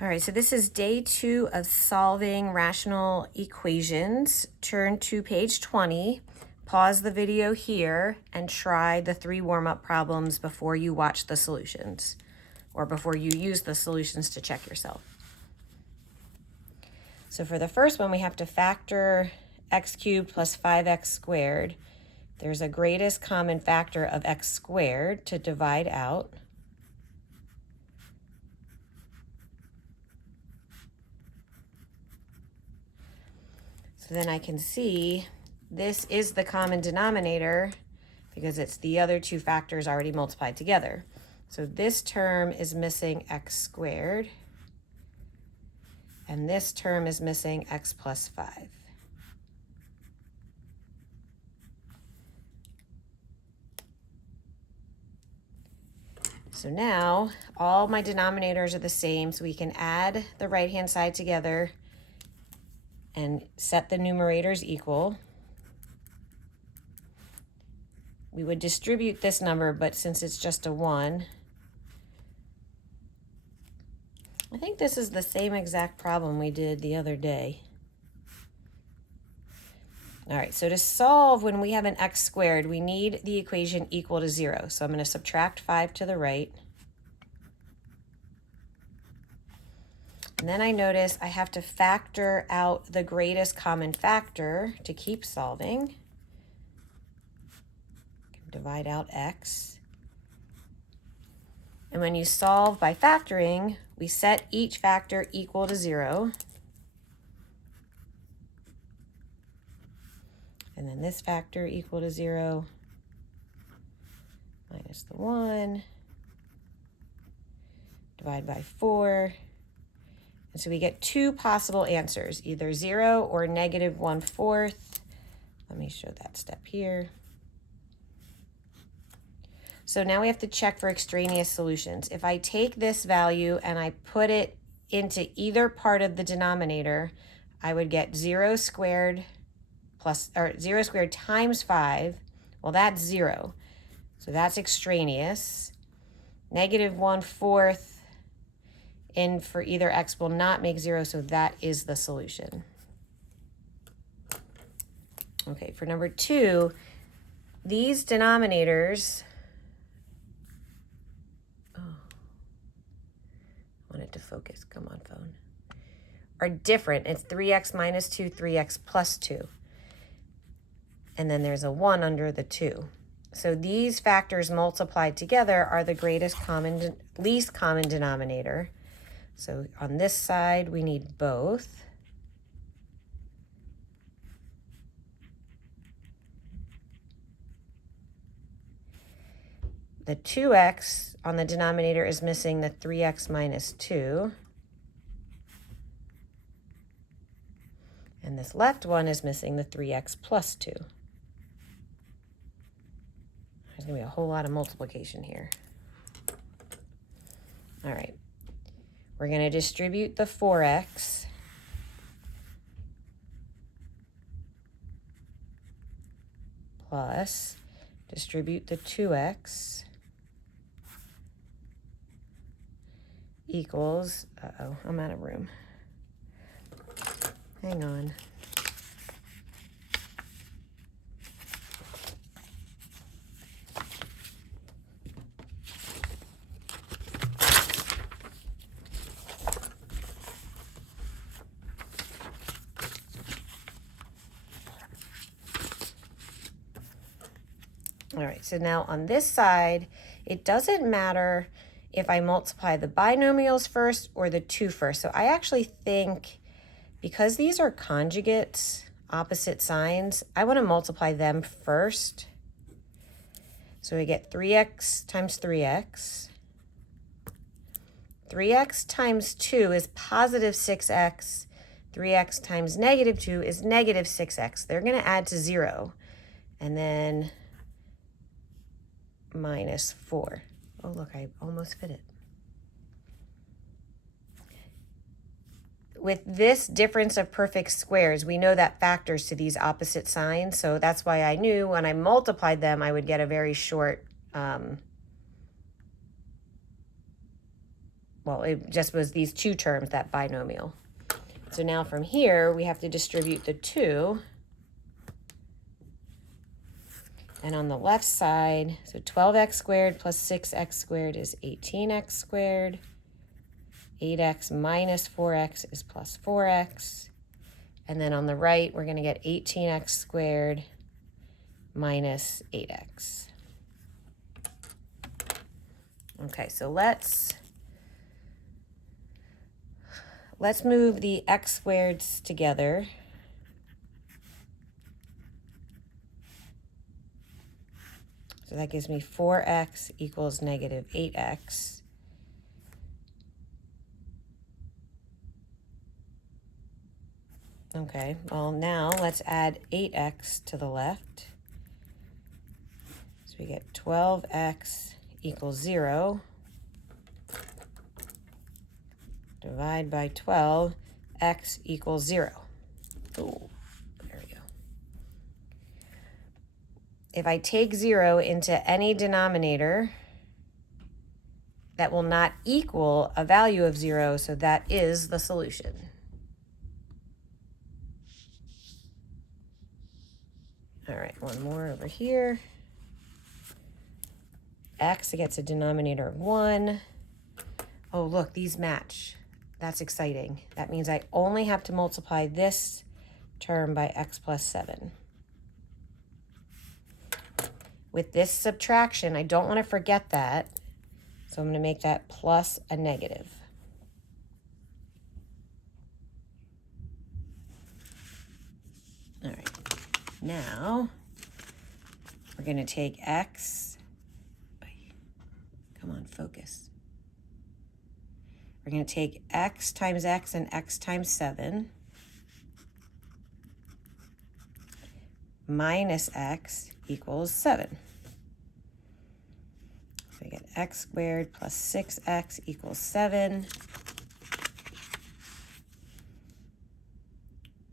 All right, so this is day 2 of solving rational equations. Turn to page 20, pause the video here, and try the 3 warm-up problems before you watch the solutions, or before you use the solutions to check yourself. So for the first one, we have to factor x cubed plus 5x squared. There's a greatest common factor of x squared to divide out. So then I can see this is the common denominator because it's the other two factors already multiplied together. So this term is missing x squared, and this term is missing x plus 5. So now all my denominators are the same, so we can add the right-hand side together and set the numerators equal. We would distribute this number, but since it's just a 1, I think this is the same exact problem we did the other day. All right, so to solve when we have an x squared, we need the equation equal to 0. So I'm going to subtract 5 to the right. And then I notice I have to factor out the greatest common factor to keep solving. Divide out x. And when you solve by factoring, we set each factor equal to 0. And then this factor equal to 0 minus the 1. Divide by 4. And so we get two possible answers, either 0 or negative 1/4. Let me show that step here. So now we have to check for extraneous solutions. If I take this value and I put it into either part of the denominator, I would get 0 squared times 5. Well, that's 0. So that's extraneous. Negative 1/4 in for either x will not make 0, so that is the solution. Okay, for number 2, these denominators, I want it to focus, come on phone, are different. It's 3x minus 2, 3x plus 2. And then there's a 1 under the 2. So these factors multiplied together are the least common denominator. So on this side, we need both. The 2x on the denominator is missing the 3x minus 2. And this left one is missing the 3x plus 2. There's going to be a whole lot of multiplication here. All right. We're going to distribute the 4x plus distribute the 2x equals, I'm out of room. Hang on. All right, so now on this side, it doesn't matter if I multiply the binomials first or the 2 first. So I actually think because these are conjugates, opposite signs, I want to multiply them first. So we get 3x times 3x. 3x times 2 is positive 6x. 3x times negative 2 is negative 6x. They're going to add to 0. And then minus 4. Oh, look, I almost fit it. With this difference of perfect squares, we know that factors to these opposite signs, so that's why I knew when I multiplied them, I would get a very short well, it just was these two terms, that binomial. So now from here, we have to distribute the 2. And on the left side, so 12x squared plus 6x squared is 18x squared. 8x minus 4x is plus 4x. And then on the right, we're going to get 18x squared minus 8x. Okay, so let's move the x squareds together. So that gives me 4x equals negative 8x. Okay, well now let's add 8x to the left. So we get 12x equals 0. Divide by 12, x equals 0. Ooh, there we go. If I take 0 into any denominator, that will not equal a value of 0, so that is the solution. All right, one more over here. X gets a denominator of 1. Oh, look, these match. That's exciting. That means I only have to multiply this term by x plus 7. With this subtraction, I don't want to forget that, so I'm going to make that plus a negative. All right, now we're going to take x. Come on, focus. We're going to take x times x and x times 7 minus x equals 7. So we get x squared plus 6x equals 7.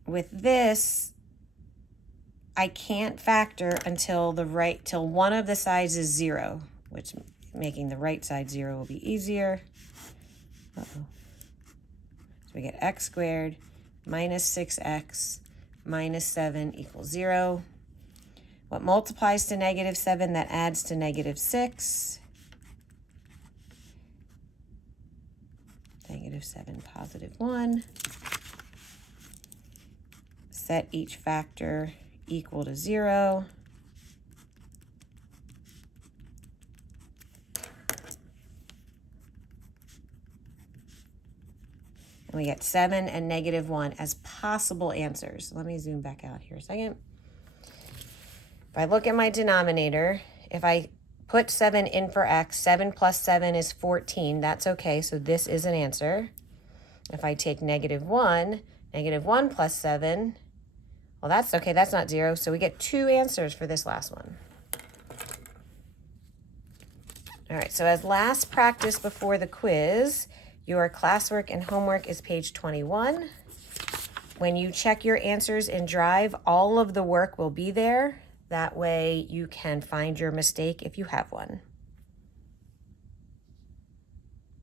With this, I can't factor until till one of the sides is 0, which making the right side 0 will be easier. So we get x squared minus 6x minus 7 equals 0. What multiplies to negative 7, that adds to negative 6. Negative 7, positive 1. Set each factor equal to 0. And we get 7 and negative 1 as possible answers. Let me zoom back out here a second. If I look at my denominator, if I put 7 in for x, 7 plus 7 is 14. That's okay, so this is an answer. If I take negative 1 plus 7, well, that's okay, that's not 0, so we get 2 answers for this last one. All right, so as last practice before the quiz, your classwork and homework is page 21. When you check your answers in Drive, all of the work will be there. That way you can find your mistake if you have one.